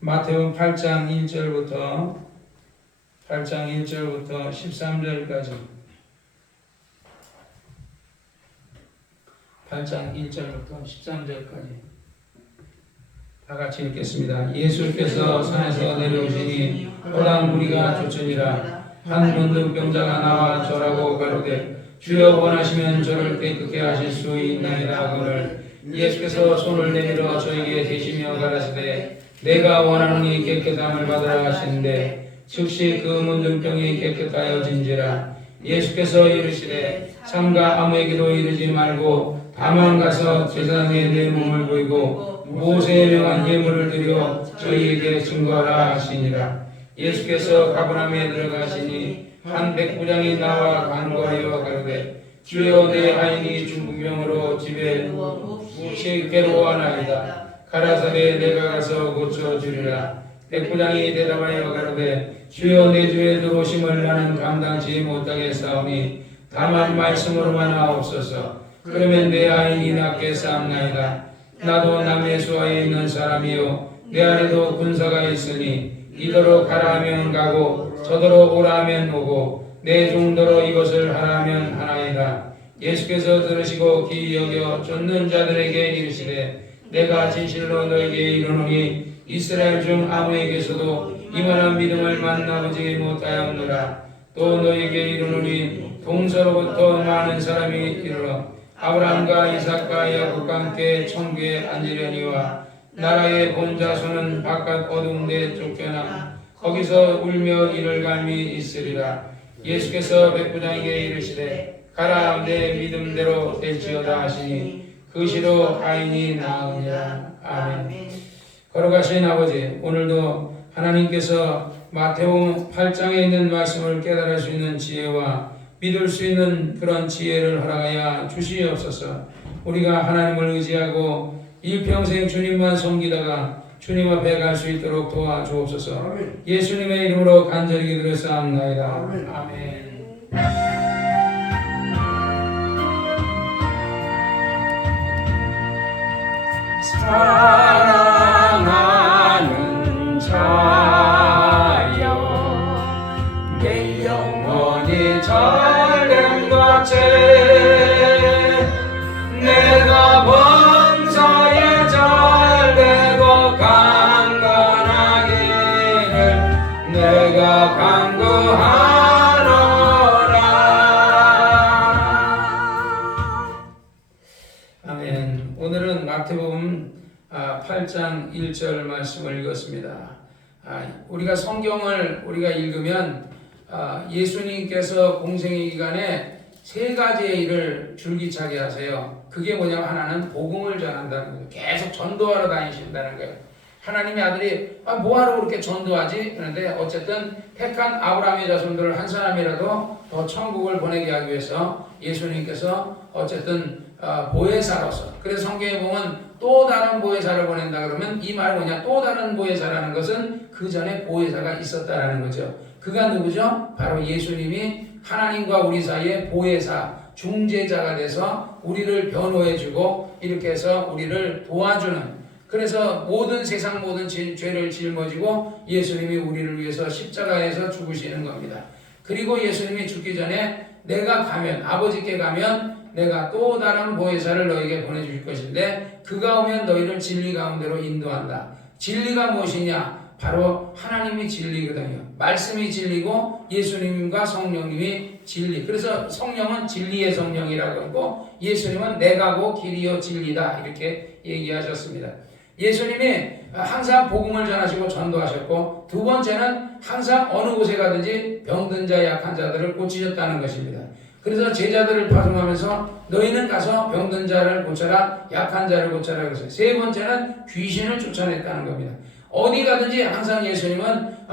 마태복음 8장 1절부터 13절까지 8장 1절부터 13절까지 다 같이 읽겠습니다. 예수께서 산에서 내려오시니 허다 무리가 쫓으니라. 한 문둥병자가 나와 저라고 가로되 주여 원하시면 저를 깨끗게 하실 수 있나이다 하거늘 예수께서 손을 내밀어 저에게 대시며 가라사대 내가 원하노니 깨끗함을 받으라 하시는데 즉시 그 문둥병이 깨끗하여진지라. 예수께서 이르시되 삼가 아무에게도 이르지 말고 다만 가서 제사장에 내 몸을 보이고 모세에 명한 예물을 드려 저희에게 증거하라 하시니라. 예수께서 가버나움에 들어가시니 한 백부장이 나와 간구하여 가로되 주여 내 아인이 중풍병으로 집에 묵시 괴로워하나이다. 가라사대 내가 가서 고쳐주리라. 백부장이 대답하여 가로되 주여 내 집에 들어오심을 나는 감당치 못하겠사오니 다만 말씀으로만 하옵소서. 그러면 내 아인이 낫게 싸움나이다. 나도 남예수아에 있는 사람이요 내 안에도 군사가 있으니 이더러 가라 하면 가고 저더러 오라 하면 오고 내 종더러 이것을 하라 하면 하나이다. 예수께서 들으시고 귀히 여겨 쫓는 자들에게 이르시되 내가 진실로 너에게 이르노니 이스라엘 중 아무에게서도 이만한 믿음을 만나보지 못하였노라. 또 너에게 이르노니 동서로부터 많은 사람이 이르러 아브라함과 이삭과 야곱과 함께 천국에 앉으려니와 나라의 본 자손은 바깥 어두운 데 쫓겨나 거기서 울며 이를 갈미 있으리라. 예수께서 백부장에게 이르시되 가라 내 믿음대로 될지어다 하시니 그 시로 아인이 나으니라. 아멘. 걸어가신 아버지, 오늘도 하나님께서 마태복음 8장에 있는 말씀을 깨달을 수 있는 지혜와 믿을 수 있는 그런 지혜를 허락하여 주시옵소서. 우리가 하나님을 의지하고 일평생 주님만 섬기다가 주님 앞에 갈 수 있도록 도와주옵소서. 아멘. 예수님의 이름으로 간절히 기도했사옵나이다. 아멘. 아멘. 사랑하는 자여 내 영혼이 잘된 것에 내가 범사에 잘되고 강건하기를 내가 간구하노라. 아멘. 오늘은 마태복음 8장 1절 말씀을 읽었습니다. 우리가 성경을 우리가 읽으면 예수님께서 공생의 기간에 세 가지의 일을 줄기차게 하세요. 그게 뭐냐면 하나는 복음을 전한다는 거예요. 계속 전도하러 다니신다는 거예요. 하나님의 아들이 뭐하러 그렇게 전도하지? 그런데 어쨌든 택한 아브라함의 자손들을 한 사람이라도 더 천국을 보내게 하기 위해서 예수님께서 어쨌든 보혜사로서, 그래서 성경에 보면 또 다른 보혜사를 보낸다 그러면 이 말이 뭐냐? 또 다른 보혜사라는 것은 그 전에 보혜사가 있었다라는 거죠. 그가 누구죠? 바로 예수님이 하나님과 우리 사이에 보혜사, 중재자가 돼서 우리를 변호해주고 이렇게 해서 우리를 도와주는, 그래서 모든 세상 모든 죄를 짊어지고 예수님이 우리를 위해서 십자가에서 죽으시는 겁니다. 그리고 예수님이 죽기 전에 내가 가면, 아버지께 가면 내가 또 다른 보혜사를 너에게 보내줄 것인데 그가 오면 너희를 진리 가운데로 인도한다. 진리가 무엇이냐? 바로 하나님이 진리거든요. 말씀이 진리고 예수님과 성령님이 진리. 그래서 성령은 진리의 성령이라고 하고 예수님은 내가고 길이요 진리다 이렇게 얘기하셨습니다. 예수님이 항상 복음을 전하시고 전도하셨고, 두 번째는 항상 어느 곳에 가든지 병든 자 약한 자들을 고치셨다는 것입니다. 그래서 제자들을 파송하면서 너희는 가서 병든 자를 고쳐라, 약한 자를 고쳐라 그랬어요. 세 번째는 귀신을 쫓아냈다는 겁니다. 어디 가든지 항상 예수님은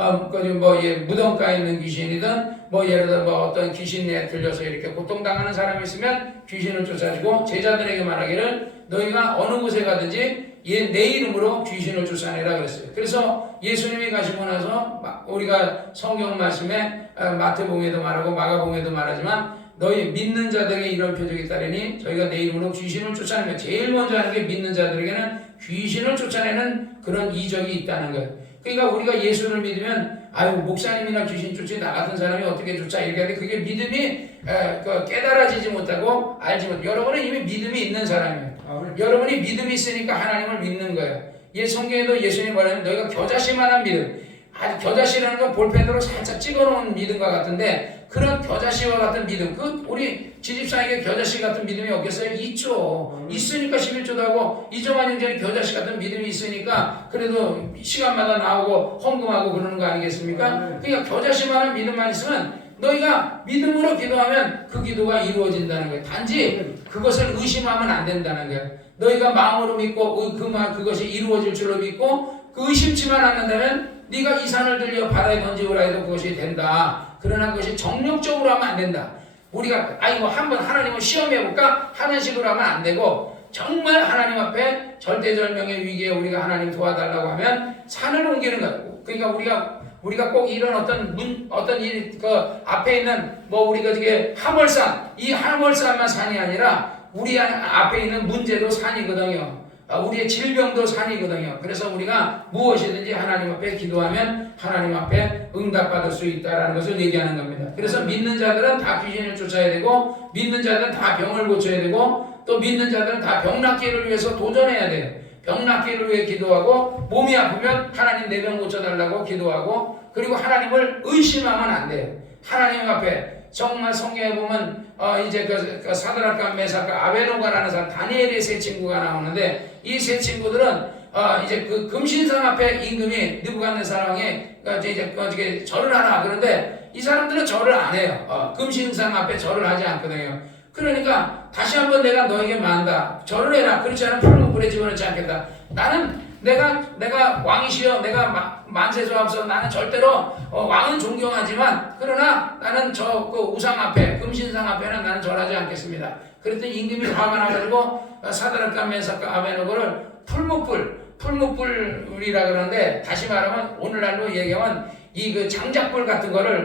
무덤가에 있는 귀신이든 예를 들어 어떤 귀신에 들려서 이렇게 고통당하는 사람이 있으면 귀신을 쫓아주고, 제자들에게 말하기를 너희가 어느 곳에 가든지 내 이름으로 귀신을 쫓아내라 그랬어요. 그래서 예수님이 가시고 나서 우리가 성경 말씀에 마태복음에도 말하고 마가복음에도 말하지만 너희 믿는 자들에게 이런 표적이 따르니 저희가 내 이름으로 귀신을 쫓아내면 제일 먼저 하는 게 믿는 자들에게는 귀신을 쫓아내는 그런 이적이 있다는 거예요. 그러니까 우리가 예수를 믿으면 아유 목사님이나 귀신 쫓지 나 같은 사람이 어떻게 쫓아 이렇게 하는데 그게 믿음이 깨달아지지 못하고 알지 못. 여러분은 이미 믿음이 있는 사람이에요. 여러분이 믿음이 있으니까 하나님을 믿는 거예요. 성경에도 예수님이 말하면 너희가 겨자씨만한 믿음, 아주 겨자씨라는 건 볼펜으로 살짝 찍어놓은 믿음과 같은데 그런 겨자씨와 같은 믿음, 우리 지집사에게 겨자씨 같은 믿음이 없겠어요? 있죠. 있으니까 11조도 하고 이정환 형제는 겨자씨 같은 믿음이 있으니까 그래도 시간마다 나오고 헌금하고 그러는 거 아니겠습니까? 그러니까 겨자씨만한 믿음만 있으면 너희가 믿음으로 기도하면 그 기도가 이루어진다는 거예요. 단지 그것을 의심하면 안 된다는 거예요. 너희가 마음으로 믿고 그것이 이루어질 줄로 믿고 의심치만 않는다면 네가 이 산을 들려 바다에 던지오라 해도 그것이 된다. 그러나 그것이 정력적으로 하면 안 된다. 우리가 한번 하나님을 시험해볼까 하는 식으로 하면 안 되고 정말 하나님 앞에 절대절명의 위기에 우리가 하나님 도와달라고 하면 산을 옮기는 거예요. 그러니까 우리가 꼭 이런 어떤 일 앞에 있는 우리가 이게 하물산, 이 하물산만 산이 아니라 우리 앞에 있는 문제도 산이거든요. 우리의 질병도 산이거든요. 그래서 우리가 무엇이든지 하나님 앞에 기도하면 하나님 앞에 응답받을 수 있다는 것을 얘기하는 겁니다. 그래서 믿는 자들은 다 귀신을 쫓아야 되고 믿는 자들은 다 병을 고쳐야 되고 또 믿는 자들은 다 병 낫기를 위해서 도전해야 돼요. 병 낫기를 위해 기도하고 몸이 아프면 하나님 내 병 고쳐달라고 기도하고 그리고 하나님을 의심하면 안 돼요. 하나님 앞에 정말 성경에 보면 이제 그 사드락과 메삭과 아베노가라는 사람 다니엘의 세 친구가 나오는데 이 세 친구들은 이제 그 금신상 앞에 임금이 느부갓네살 왕이 이제 절을 하나 그런데 이 사람들은 절을 안 해요. 금신상 앞에 절을 하지 않거든요. 그러니까 다시 한번 내가 너에게 만다. 절을 해라. 그렇지 않으면 푸른 불에 집어넣지 않겠다. 나는 내가 왕이시여 내가 만세조하옵소서. 나는 절대로 왕은 존경하지만 그러나 나는 그 우상 앞에 금신상 앞에는 나는 절하지 않겠습니다. 그랬더니 임금이 화가 나가지고 사드락과 메삭과 아베노고를 풀무불이라 그러는데 다시 말하면 오늘날로 얘기하면 이 장작불 같은 거를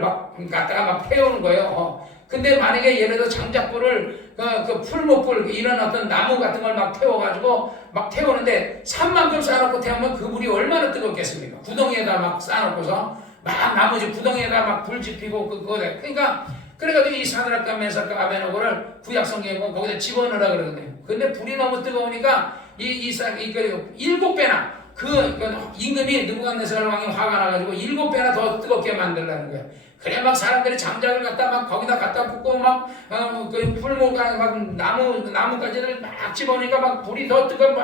갖다가 태우는 거예요. 근데 만약에 예를 들어 장작불을 그 풀목불 이런 어떤 나무 같은 걸 태워가지고 태우는데 산만큼 쌓아놓고 태우면 그 불이 얼마나 뜨겁겠습니까? 구덩이에다 쌓아놓고서 나머지 구덩이에다 불 지피고 그거래. 그러니까 그래가지고 이 사드락과 메삭과 아베노고를 구약 성경에 보면 거기다 집어넣으라 그러거든요. 근데 불이 너무 뜨거우니까 이 7배나 그 임금이 느부갓네살 왕이 화가 나가지고 7배나 더 뜨겁게 만들라는 거야. 그래 사람들이 장작을 갖다 거기다 갖다 붓고 그 풀목과 나무까지를 집어넣으니까 불이 더 뜨거워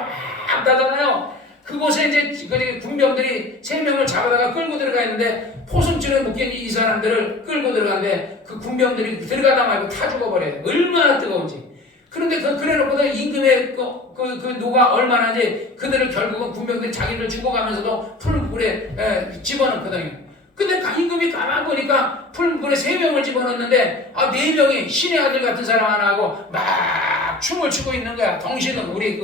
나잖아요. 그곳에 이제 군병들이 3명을 잡아다가 끌고 들어가 있는데 포승줄에 묶인 이 사람들을 끌고 들어가는데 그 군병들이 들어가다 말고 타 죽어버려요. 얼마나 뜨거운지. 그런데 그래놓고도 임금의 누가 얼마나 이제 그들을 결국은 군병들이 자기를 죽어가면서도 풀불에 집어넣거든요. 근데 임금이 가만 보니까 풀불에 3명을 집어넣는데 4명이 신의 아들 같은 사람 하나 하고 막 춤을 추고 있는 거야. 덩실은 우리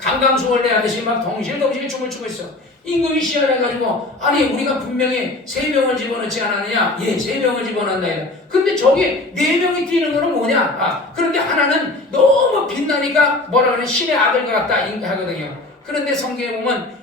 강강수월래 하듯이 덩실덩실 춤을 추고 있어. 임금이 시원해가지고 아니 우리가 분명히 3명을 집어넣지 않았느냐? 예, 3명을 집어넣는다. 근데 저기 4명이 뛰는 거는 뭐냐? 그런데 하나는 너무 빛나니까 뭐라 그래? 신의 아들 같다 하거든요. 그런데 성경에 보면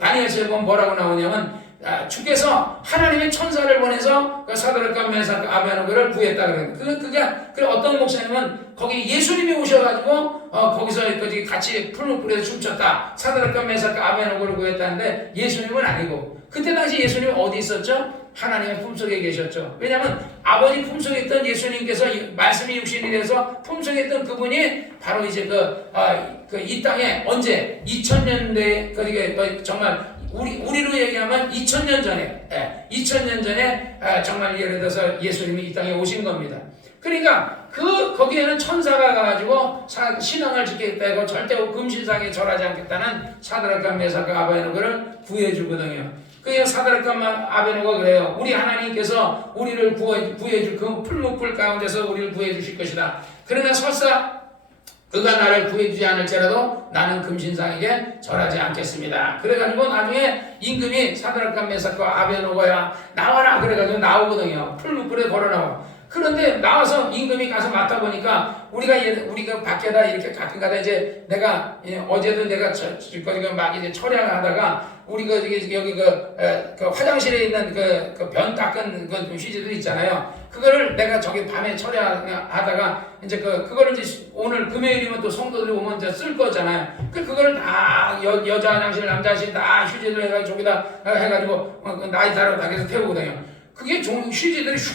다니엘서에 보면 뭐라고 나오냐면 주께서 하나님의 천사를 보내서 사드락과 메삭과 아베노고를 구했다 그래요. 그게 어떤 목사님은 거기 예수님이 오셔가지고 거기서 같이 풀무불에서 춤췄다. 사드락과 메삭과 아베노고를 구했다는데 예수님은 아니고 그때 당시 예수님이 어디 있었죠? 하나님의 품속에 계셨죠. 왜냐하면 아버지 품속에 있던 예수님께서 말씀이 육신이 돼서 품속에 있던 그분이 바로 이제 이 땅에 언제 2000년대 정말 우리로 얘기하면 2000년 전에 2000년 전에 정말 예를 들어서 예수님이 이 땅에 오신 겁니다. 그러니까 거기에는 천사가 가가지고 신앙을 지키겠다 하고 절대 금신상에 절하지 않겠다는 사드락과 메삭과 아베노고를 구해주거든요. 그게 사드락과 아베노고가 그래요. 우리 하나님께서 우리를 구해줄 그 풀무불 가운데서 우리를 구해주실 것이다. 그러나 설사 그가 나를 구해주지 않을지라도 나는 금신상에게 절하지 않겠습니다. 그래가지고 나중에 임금이 사드락과 메삭과 아베노고야 나와라 그래가지고 나오거든요. 풀무불에 걸어 나와. 그런데 나와서 임금이 가서 맡아보니까 우리가 밖에다 이렇게 가끔가다 이제 내가 어제도 내가 막 이제 처리를 하다가 우리가 여기 그 화장실에 있는 그 변 닦은 그 휴지들 있잖아요. 그거를 내가 저기 밤에 처리하다가 이제 그거를 이제 오늘 금요일이면 또 성도들이 오면 이제 쓸 거잖아요. 그거를 다 여자 화장실, 남자 화장실 다 휴지를 해가지고 저기다 해가지고 나이타로 다 해서 태우거든요. 그게 휴지들이 슉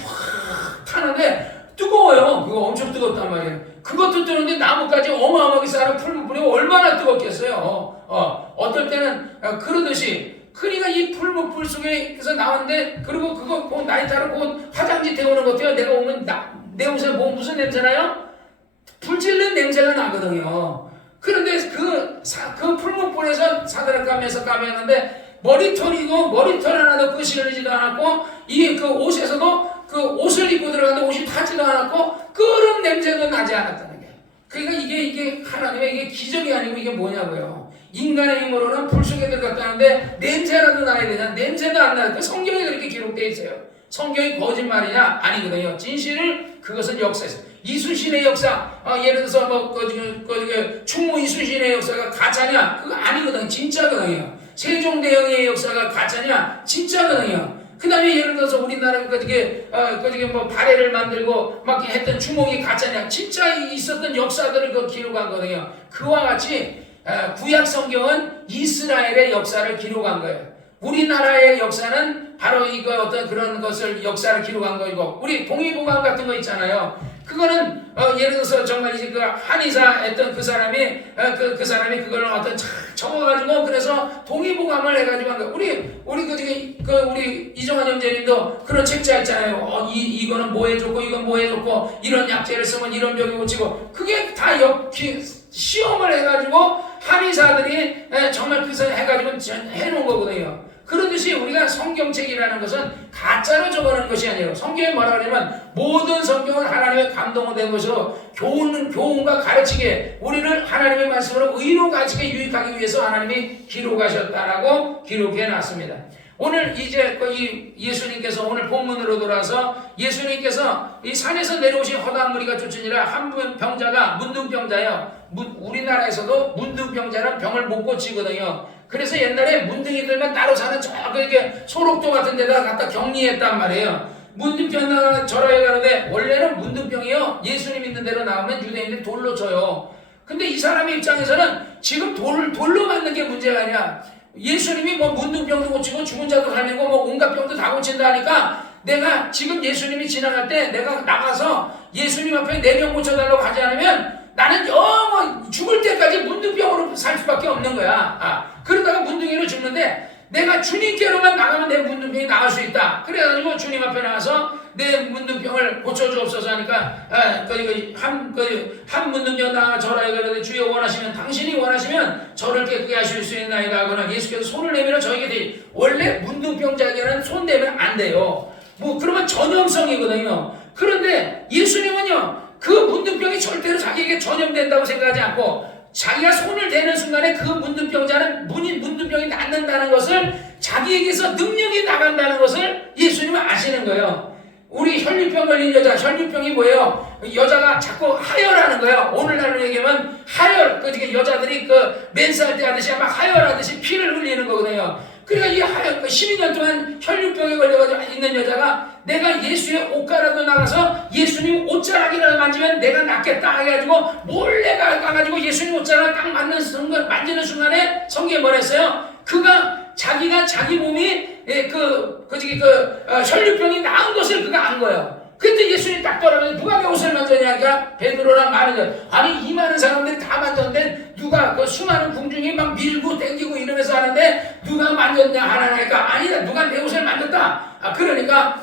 타는데 뜨거워요. 그거 엄청 뜨겁단 말이에요. 그것도 뜨는데 나뭇가지 어마어마하게 쌓아놓은 풀 뿌리고 얼마나 뜨겁겠어요. 어떨 때는 그러듯이 그러니까 이 풀무불 속에서 나왔는데 그리고 그거 나이타로 그 화장지 태우는 것도요. 내가 오면 내 옷에 무슨 냄새나요? 불질른 냄새가 나거든요. 그런데 그 풀무불에서 사드락과 메삭과 했는데 머리털 하나도 끄시리지도 않았고 이 그 옷에서도 그 옷을 입고 들어갔는데 옷이 타지도 않았고 끓은 냄새도 나지 않았다는 게. 그러니까 이게 하나님의 이게 기적이 아니고 이게 뭐냐고요. 인간의 힘으로는 불 속에 들어갔다는데 냄새라도 나야 되냐? 냄새도 안 나요. 그 성경에 그렇게 기록되어 있어요. 성경이 거짓말이냐? 아니거든요. 진실을 그것은 역사에서 이순신의 역사, 예를 들어서 충무 이순신의 역사가 가짜냐? 그거 아니거든요. 진짜거든요. 세종대왕의 역사가 가짜냐? 진짜거든요. 그 다음에 예를 들어서 우리나라가 뭐 발해를 만들고 막 했던 주몽이 가짜냐? 진짜 있었던 역사들을 기록한 거거든요. 그와 같이 구약 성경은 이스라엘의 역사를 기록한 거예요. 우리나라의 역사는 바로 이거 어떤 그런 것을 역사를 기록한 거이고 우리 동의보감 같은 거 있잖아요. 그거는 예를 들어서 정말 이제 그 한의사 했던 그 사람이 그 사람이 그걸 어떤 적어가지고 그래서 동의보감을 해가지고 한 거. 우리 이정환 형제님도 그런 책자 있잖아요. 이거는 뭐 해줬고 이건 뭐 해줬고 이런 약재를 쓰면 이런 병이 고치고 그게 다 시험을 해가지고 한의사들이 정말 그 해가지고 해놓은 거거든요. 그러듯이 우리가 성경책이라는 것은 가짜로 적어놓은 것이 아니에요. 성경에 뭐라 그러냐면 모든 성경은 하나님의 감동으로 된 것으로 교훈과 가르치기에 우리를 하나님의 말씀으로 의로 가르치게 유익하기 위해서 하나님이 기록하셨다라고 기록해 놨습니다. 오늘 이제 이 예수님께서 오늘 본문으로 돌아서 예수님께서 이 산에서 내려오신 허다한 무리가 쫓으니라 한 병자가 문둥병자예요. 우리나라에서도 문둥병자는 병을 못 고치거든요. 그래서 옛날에 문둥이들만 따로 사는 저기 소록도 같은 데다 갖다 격리했단 말이에요. 문둥병 절하에 가는데 원래는 문둥병이요. 예수님 있는 데로 나오면 유대인들이 돌로 쳐요. 근데 이 사람의 입장에서는 지금 돌로 맞는 게 문제가 아니야. 예수님이 뭐 문둥병도 고치고 죽은 자도 살리고 뭐 온갖 병도 다 고친다 하니까 내가 지금 예수님이 지나갈 때 내가 나가서 예수님 앞에 내 병 고쳐달라고 하지 않으면 나는 영원 죽을 때까지 문둥병으로 살 수밖에 없는 거야. 그러다가 문둥이로 죽는데 내가 주님께로만 나가면 내 문둥병이 나갈 수 있다. 그래가지고 주님 앞에 나가서 내 문둥병을 고쳐주옵소서 하니까 한 문둥병 나가 절하여 가라되 주여 원하시면 당신이 원하시면 저를 깨끗게 하실 수 있나이다 하거나 예수께서 손을 내밀어 저에게 되니 원래 문둥병자에게는 손 대면 안 돼요. 뭐 그러면 전염성이거든요. 그런데 예수님은요 그 문둥병이 절대로 자기에게 전염된다고 생각하지 않고 자기가 손을 대는 순간에 그 문둥병자는 문둥병이 낫는다는 것을 자기에게서 능력이 나간다는 것을 예수님은 아시는 거예요. 우리 혈류병 걸린 여자, 혈류병이 뭐예요? 여자가 자꾸 하혈하는 거예요. 오늘날로 얘기하면 하혈, 여자들이 맨살 때 하듯이 막 하혈하듯이 피를 흘리는 거거든요. 그러니까 이 하혈, 12년 동안 혈류병에 걸려가지고 있는 여자가 내가 예수의 옷가라도 나가서 예수님 옷자락이라도 만지면 내가 낫겠다 해가지고 몰래 가가지고 예수님 옷자락 딱 만지는 순간에 성경에 뭐라 했어요? 자기가 자기 몸이 혈류병이 나은 것을 그가 안 거예요. 그때 예수님이 딱 떠나면 누가 내 옷을 만졌냐니까 베드로랑 많은 아니 이 많은 사람들이 다 만졌는데 누가 그 수많은 궁중이 막 밀고 땡기고 이러면서 하는데 누가 만졌냐 하나니까 아니다 누가 내 옷을 만졌다. 그러니까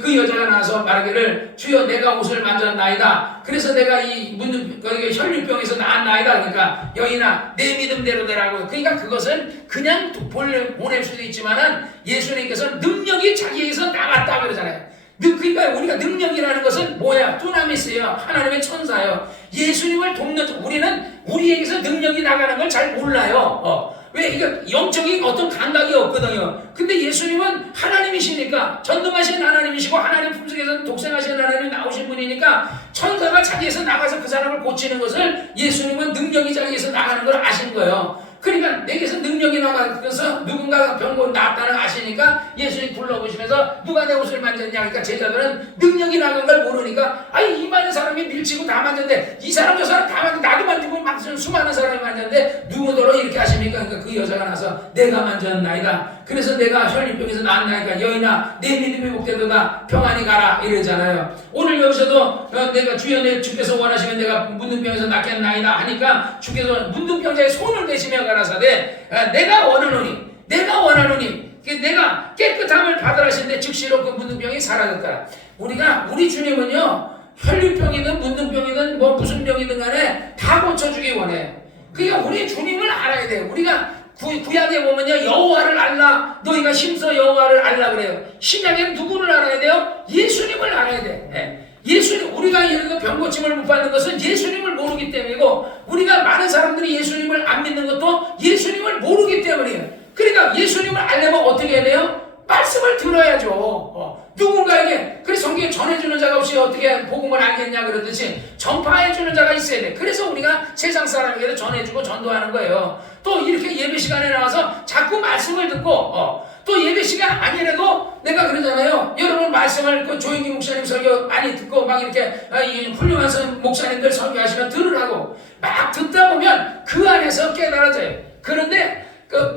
그 여자가 나와서 말하기를 주여 내가 옷을 만졌나이다. 그래서 내가 이 혈류병에서 나았나이다. 그러니까 여인아 내 믿음대로 되라고. 그러니까 그것은 그냥 보낼 수도 있지만은 예수님께서 능력이 자기에게서 나갔다 그러잖아요. 그러니까 우리가 능력이라는 것은 뭐야? 두나미스예요. 하나님의 천사예요. 예수님을 돕는 우리는 우리에게서 능력이 나가는 걸 잘 몰라요. 왜 이거 영적인 어떤 감각이 없거든요. 근데 예수님은 하나님이시니까, 전능하신 하나님이시고 하나님 품속에서 독생하신 하나님이 나오신 분이니까 천사가 자기에서 나가서 그 사람을 고치는 것을 예수님은 능력이 자기에서 나가는 걸 아신 거예요. 그러니까 내게서 능력이 나가서 누군가가 병고 나았다는 아시니까 예수님 불러보시면서 누가 내 옷을 만졌냐 하니까 제자들은 능력이 나간 걸 모르니까 이 많은 사람이 밀치고 다 만졌는데 이 사람 저 사람 다 만졌는데 나도 만지고 막 수많은 사람이 만졌는데 누구더러 이렇게 하십니까? 그러니까 그 여자가 나서 내가 만졌나이다. 그래서 내가 혈류병에서 나았나이까 여인아 내 믿음이 복되도다 평안히 가라 이러잖아요. 오늘 여기서도 내가 주여 내 주께서 원하시면 내가 문둥병에서 낫겠나이다 하니까 주께서 문둥병자의 손을 대시며 가라사대 내가 원하노니 내가 깨끗함을 받으라시는데 즉시로 그 문둥병이 사라졌더라. 우리 주님은요 혈류병이든 문둥병이든 뭐 무슨 병이든 간에 다 고쳐주기 원해. 그러니까 우리 주님을 알아야 돼요. 우리가 구약에 보면요 여호와를 알라 너희가 힘써 여호와를 알라 그래요. 신약에는 누구를 알아야 돼요? 예수님을 알아야 돼. 예수님, 우리가 이런 병 고침을 못 받는 것은 예수님을 모르기 때문이고 우리가 많은 사람들이 예수님을 안 믿는 것도 예수님을 모르기 때문이에요. 그러니까 예수님을 알려면 어떻게 해야 돼요? 말씀을 들어야죠. 누군가에게 그래서 성경에 전해주는 자가 없이 어떻게 복음을 알겠냐 그러듯이 전파해주는 자가 있어야 돼. 그래서 우리가 세상 사람에게도 전해주고 전도하는 거예요. 또 이렇게 예배 시간에 나와서 자꾸 말씀을 듣고 또 예배 시간 아니라도 내가 그러잖아요. 여러분 말씀을 그 조영기 목사님 설교 많이 듣고 막 이렇게 훌륭한 목사님들 설교하시면 들으라고 막 듣다 보면 그 안에서 깨달아져요. 그런데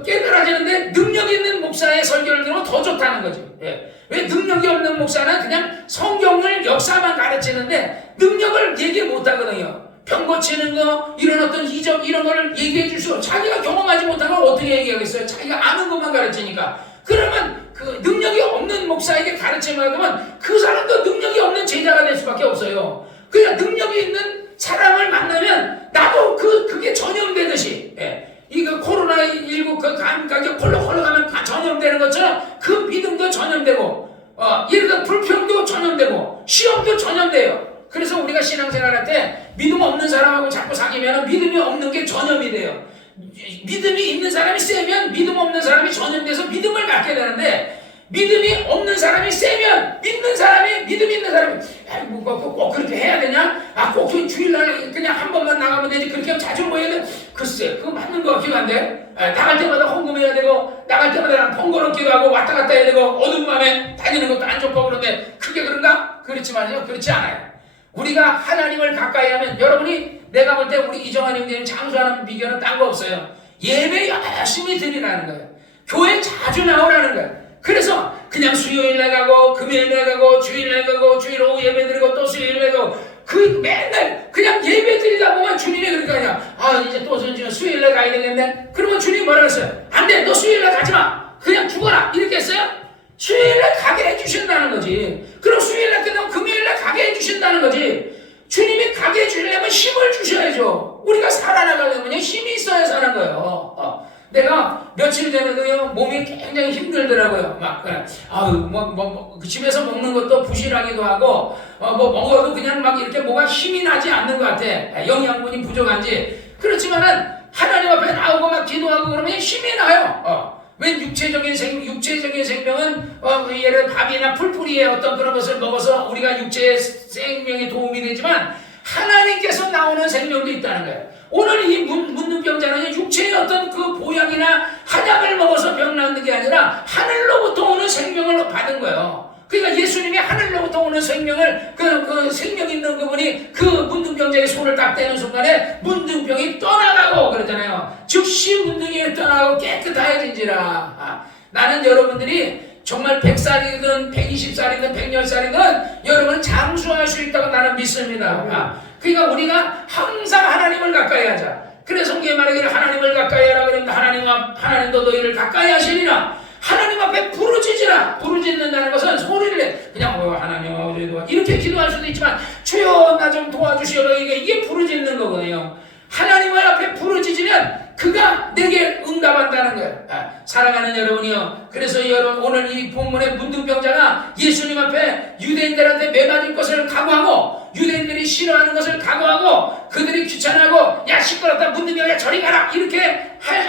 깨달아지는데 능력 있는 목사의 설교를 들으면 더 좋다는 거지. 왜 능력이 없는 목사는 그냥 성경을 역사만 가르치는데 능력을 얘기 못 하거든요. 병 고치는 거, 이런 어떤 이적 이런 거를 얘기해 주시오. 자기가 경험하지 못한 걸 어떻게 얘기하겠어요? 자기가 아는 것만 가르치니까. 그러면 그 능력이 없는 목사에게 가르치면 그 사람도 능력이 없는 제자가 될 수밖에 없어요. 그러니까 능력이 있는 사람을 만나면 나도 그게 전염되듯이 이거 코로나19 그 감각이 콜록콜록 하면 전염되는 것처럼 그 믿음도 전염되고 예를 들어 불평도 전염되고 시험도 전염돼요. 그래서 우리가 신앙생활할 때 믿음 없는 사람하고 자꾸 사귀면 믿음이 없는 게 전염이 돼요. 믿음이 있는 사람이 세면 믿음 없는 사람이 전염돼서 믿음을 갖게 되는데 믿음이 없는 사람이 세면 믿음 있는 사람이 꼭 그렇게 해야 되냐? 꼭 주일날 그냥 한 번만 나가면 되지 그렇게 하면 자주 모여야 돼? 글쎄 그거 맞는 것 같긴 한데 나갈 때마다 헌금해야 되고 나갈 때마다 번거롭기도 하고 왔다 갔다 해야 되고 어두운 밤에 다니는 것도 안 좋고 그런데 그게 그런가? 그렇지만요 그렇지 않아요. 우리가 하나님을 가까이 하면 여러분이 내가 볼 때 우리 이정환 형님 장수하는 비결은 딴 거 없어요. 예배 열심히 드리라는 거예요. 교회 자주 나오라는 거예요. 그래서 수요일날 가고 금요일날 가고 주일날 가고 주일 오후 예배 드리고 또 수요일날 가고 맨날 그냥 예배 드리다 보면 주님이 그러니까 이제 또 수요일날 가야 되겠네. 그러면 주님이 뭐라 그랬어요? 안 돼, 너 수요일날 가지마, 그냥 죽어라, 이렇게 했어요? 수요일날 가게 해주신다는 거지. 그럼 수요일날 끝나면 금요일날 가게 해주신다는 거지. 주님이 가게 해주려면 힘을 주셔야죠. 우리가 살아나가려면 힘이 있어야 사는 거예요. 내가 며칠 전에도요 몸이 굉장히 힘들더라고요. 그 집에서 먹는 것도 부실하기도 하고 먹어도 그냥 이렇게 뭐가 힘이 나지 않는 것 같아. 영양분이 부족한지. 그렇지만은 하나님 앞에 나오고 막 기도하고 그러면 힘이 나요. 왜 육체적인 생명은 예를 밥이나 풀뿌리의 어떤 그런 것을 먹어서 우리가 육체의 생명에 도움이 되지만 하나님께서 나오는 생명도 있다는 거예요. 오늘 이 문둥병자는 육체의 어떤 그 보약이나 한약을 먹어서 병 낫는 게 아니라 하늘로부터 오는 생명을 받은 거예요. 그러니까 예수님이 하늘로부터 오는 생명을 그 생명 있는 그분이 그 문둥병자의 손을 딱 떼는 순간에 문둥병이 떠나가고 그러잖아요. 즉시 문둥이 떠나고 깨끗하여진지라. 나는 여러분들이 정말 100살이든 120살이든 110살이든 여러분 장수할 수 있다고 나는 믿습니다. 그러니까 우리가 항상 하나님을 가까이 하자. 그래서 성경에 말하기를 하나님을 가까이 하라 그랬는데 하나님도 너희를 가까이 하시리라. 하나님 앞에 부르짖으라. 부르짖는다는 것은 소리를 내. 그냥 하나님 이렇게 기도할 수도 있지만 주여 나 좀 도와주시오. 이게 부르짖는 거거든요. 하나님 앞에 부르짖으면 그가 내게 응답한다는 거예요. 사랑하는 여러분이요. 그래서 여러분 오늘 이 본문의 문둥병자가 예수님 앞에 유대인들한테 매맞을 것을 각오하고 유대인들이 싫어하는 것을 각오하고 그들이 귀찮아하고 야 시끄럽다 문둥병이야 저리 가라 이렇게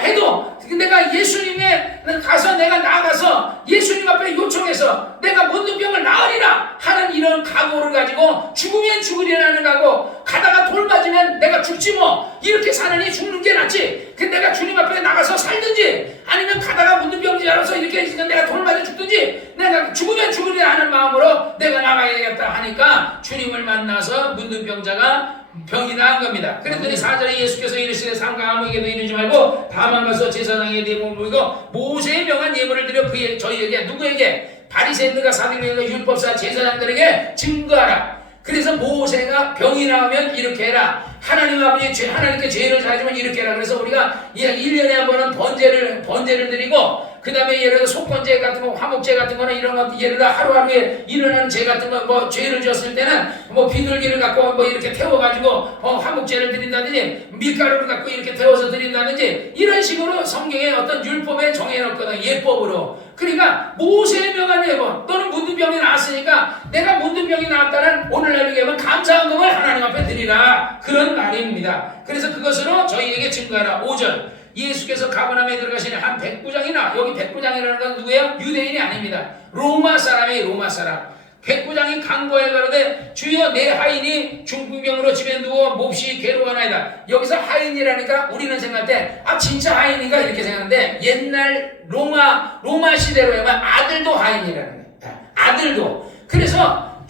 해도 내가 예수님에 가서 내가 나아가서 예수님 앞에 요청해서 내가 문둥병을 나으리라 하는 이런 각오를 가지고 죽으면 죽으리라는 각오 가다가 돌 맞으면 내가 죽지 뭐 이렇게 사느니 죽는 게 낫지 내가 주님 앞에 나가서 살든지 아니면 가다가 문둥병이 알아서 이렇게 내가 돌 맞아 죽든지 내가 죽으면 죽으리라 하는 마음으로 내가 나가야겠다 하니까 주님을 만나서 문둥병자가 병이 나은 겁니다. 그랬더니 4절에 예수께서 이르시되 삼가 아무에게도 이르지 말고 다만 가서 제사장에게 네 몸을 보이고 모세의 명한 예물을 드려 저희에게 누구에게 바리새인들과 사두개인과 율법사 제사장들에게 증거하라. 그래서 모세가 병이 나오면 이렇게 해라. 하나님 아버지 하나님께 죄를 사하지만 이렇게 해라. 그래서 우리가 1년에 한 번은 번제를 드리고 그 다음에 예를 들어 속건제 같은 거 화목제 같은 거나 이런 것 예를 들어 하루하루에 일어나는 죄 같은 거 뭐 죄를 지었을 때는 뭐 비둘기를 갖고 뭐 이렇게 태워가지고 화목제를 드린다든지 밀가루를 갖고 이렇게 태워서 드린다든지 이런 식으로 성경에 어떤 율법에 정해놓거든 예법으로. 그러니까 모세의 명한 예법 또는 문둥병이 나왔으니까 내가 문둥병이 나왔다는 오늘날 얘기하면 감사헌금을 하나님 앞에 드리라 그런 말입니다. 그래서 그것으로 저희에게 증거하라. 5절 예수께서 가버나움에 들어가시니 한 백부장이나 여기 백부장이라는 건 누구예요? 유대인이 아닙니다. 로마 사람이에요. 로마 사람. 백부장이 간구하여 가로되 주여 내 하인이 중풍병으로 집에 누워 몹시 괴로워하나이다. 여기서 하인이라니까 우리는 생각할 때 진짜 하인인가 이렇게 생각하는데 옛날 로마 시대로 하면 아들도 하인이라는 거예요. 아들도. 그래서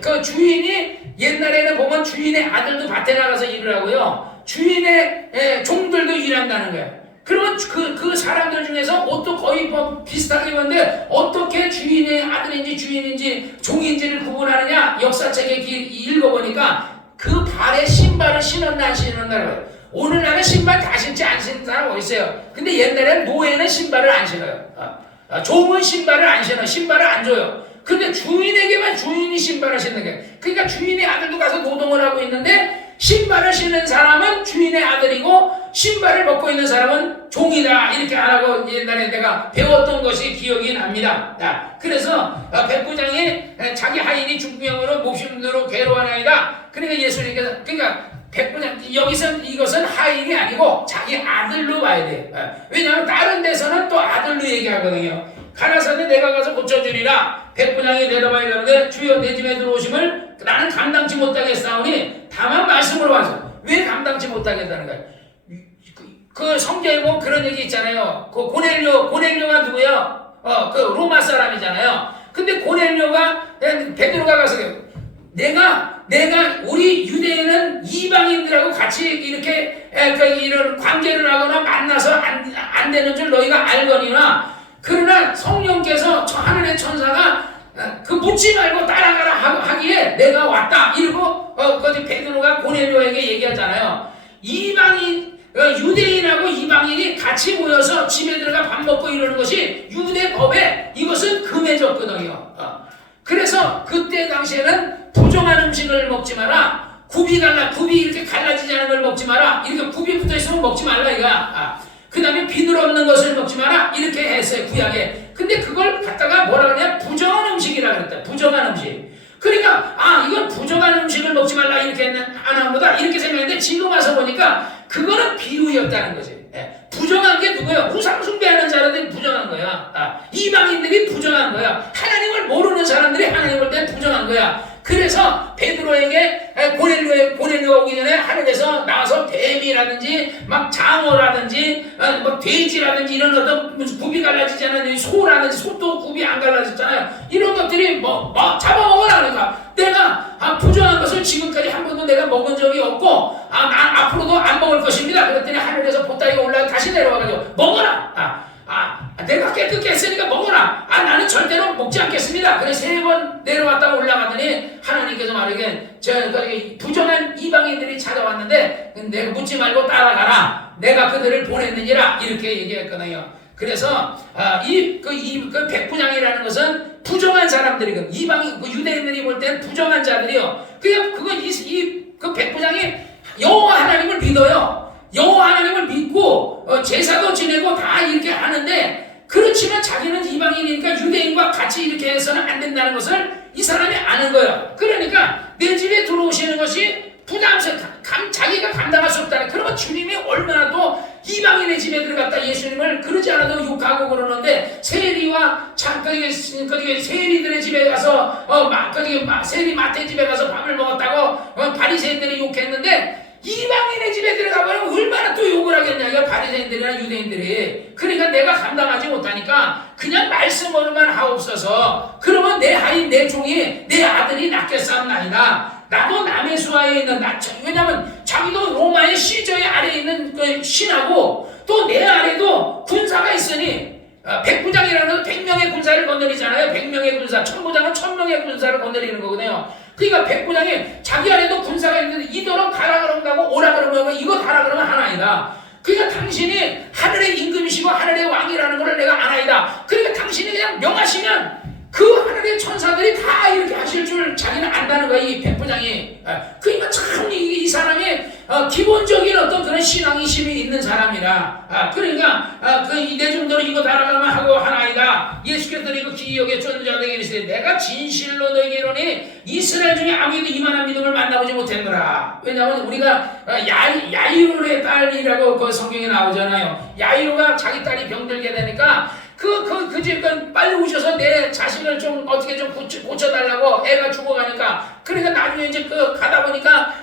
그 주인이 옛날에는 보면 주인의 아들도 밭에 나가서 일을 하고요. 주인의 종들도 일한다는 거예요. 그러면 그 사람들 중에서 옷도 거의 뭐 비슷하게 입었는데 어떻게 주인의 아들인지 주인인지 종인지를 구분하느냐 역사책에 읽어보니까 그 발에 신발을 신었나 안 신었나를 봐요. 오늘날은 신발 다 신지 안 신는 사람 어디 있어요? 근데 옛날에는 노예는 신발을 안 신어요. 종은 신발을 안 신어요. 신발을 안 줘요. 근데 주인에게만 주인이 신발을 신는 거예요. 그러니까 주인의 아들도 가서 노동을 하고 있는데 신발을 신는 사람은 주인의 아들이고 신발을 벗고 있는 사람은 종이다 이렇게 안 하고 옛날에 내가 배웠던 것이 기억이 납니다. 그래서 백부장이 자기 하인이 중풍병으로 몹시로 괴로워하나이다. 그러니까 예수님께서 그러니까 백부장 여기서 이것은 하인이 아니고 자기 아들로 봐야 돼. 왜냐하면 다른 데서는 또 아들로 얘기하거든요. 가라사대 내가 가서 고쳐주리라. 백부장이 대답하여 가로되 주여 내 집에 들어오심을 나는 감당치 못하겠사오니 다만 말씀으로 와서. 왜 감당치 못하겠다는 거예요? 그 성경에 보면 그런 얘기 있잖아요. 그 고넬료가 누구예요? 그 로마 사람이잖아요. 근데 고넬료가 베드로가 가서 내가 우리 유대인은 이방인들하고 같이 이렇게 이런 관계를 하거나 만나서 안 되는 줄 너희가 알거니와 그러나 성령께서 하늘의 천사가 그 묻지 말고 따라가라 하기에 내가 왔다 이러고 거기 베드로가 고넬료에게 얘기하잖아요. 유대인하고 이방인이 같이 모여서 집에 들어가 밥 먹고 이러는 것이 유대 법에 이것은 금해졌거든요. 그래서 그때 당시에는 부정한 음식을 먹지 마라. 굽이 이렇게 갈라지지 않은 걸 먹지 마라. 이렇게 굽이 붙어 있으면 먹지 말라 이거야. 그 다음에 비늘 없는 것을 먹지 마라 이렇게 했어요 구약에. 근데 그걸 갖다가 뭐라 그러냐 부정한 음식이라 그랬다. 부정한 음식. 그러니까 이건 부정한 음식을 먹지 말라 이렇게 안 한 거다 이렇게 생각했는데 지금 와서 보니까 그거는 비유였다는 거지. 부정한 게 누구예요? 우상 숭배하는 사람들이 부정한 거야. 이방인들이 부정한 거야. 하나님을 모르는 사람들이 하나님을 볼 때 부정한 거야. 그래서 베드로에게 고넬료가 오기 전에 하늘에서 나와서 뱀이라든지 막 장어라든지 막 돼지라든지 이런 어떤 굽이 갈라지지 않은 소라든지 소도 굽이 안 갈라졌잖아요. 이런 것들이 잡아먹으라 그러니까 내가 부정한 것을 지금까지 한 번도 내가 먹은 적이 없고 앞으로도 안 먹을 것입니다. 그랬더니 하늘에서 보따리가 올라가 다시 내려와가지고 먹어라. 내가 깨끗게 했으니까 먹어라. 나는 절대로 먹지 않겠습니다. 그래서 3번 내려왔다가 올라가더니 하나님께서 말하기에 부정한 이방인들이 찾아왔는데 내가 묻지 말고 따라가라. 내가 그들을 보냈느니라 이렇게 얘기했거든요. 그래서 그 백부장이라는 것은 부정한 사람들이거든. 이방인 유대인들이 볼 때는 부정한 자들이요. 그 백부장이 여호와 하나님을 믿어요. 여호와 하나님을 믿고 제사도 지내고 다 이렇게 하는데 그렇지만 자기는 이방인이니까 유대인과 같이 이렇게 해서는 안 된다는 것을 이 사람이 아는 거예요. 그러니까 내 집에 들어오시는 것이 자기가 감당할 수 없다는, 그러면 주님이 얼마나 또 이방인의 집에 들어갔다 예수님을 그러지 않아도 욕하고 그러는데, 세리와 세리들의 집에 가서 세리 마태 집에 가서 밥을 먹었다고 바리새인들이 욕했는데, 이방인의 집에 들어가면 얼마나 또 욕을 하겠냐, 이거 바리새인들이나 유대인들이. 그러니까 내가 감당하지 못하니까 그냥 말씀으로만 하옵소서. 그러면 내 하인 내 종이 내 아들이 낫겠사옵나이다. 나도 남의 수하에 있는 왜냐면 자기도 로마의 시저의 아래에 있는 그 신하고 또 내 아래도 군사가 있으니, 백부장이라는 100명의 군사를 건드리잖아요. 100명의 군사, 천부장은 1000명의 군사를 건드리는 거거든요. 그러니까 백부장이 자기 안에도 군사가 있는데 이더러 가라 그런다고 오라 그러면 이거 가라 그러면 하나이다. 그러니까 당신이 하늘의 임금이시고 하늘의 왕이라는 것을 내가 아나이다. 그러니까 당신이 그냥 명하시면 그 하늘의 천사들이 다 이렇게 하실 줄 자기는 안다는 거야, 이 백부장이. 그러니까 참 이 사람이 기본적인 어떤 그런 신앙의심이 있는 사람이라. 그러니까 내 정도로 이거 달아가면 하고 하나이다. 예수께서 이거 기억에 쫓는 자가 되게 이르시되 내가 진실로 너에게 이르노니 이스라엘 중에 아무도 이만한 믿음을 만나보지 못했노라. 왜냐하면 우리가 야이로의 딸이라고 그 성경에 나오잖아요. 야이로가 자기 딸이 병들게 되니까 그 집은 빨리 오셔서 내 자식을 좀 어떻게 좀 고쳐달라고, 애가 죽어가니까. 그러니까 나중에 이제 가다 보니까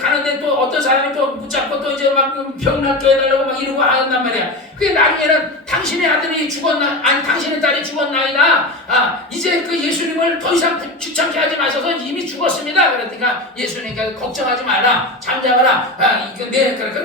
가는데 또 어떤 사람이 또 붙잡고 또 이제 막 병 낫게 해달라고 막 이러고 한단 말이야. 그게 나중에는 당신의 아들이 죽었나, 아니 당신의 딸이 죽었나이다. 이제 그 예수님을 더 이상 귀찮게 하지 마셔서 이미 죽었습니다. 그러니까 예수님께 걱정하지 마라, 잠잠하라.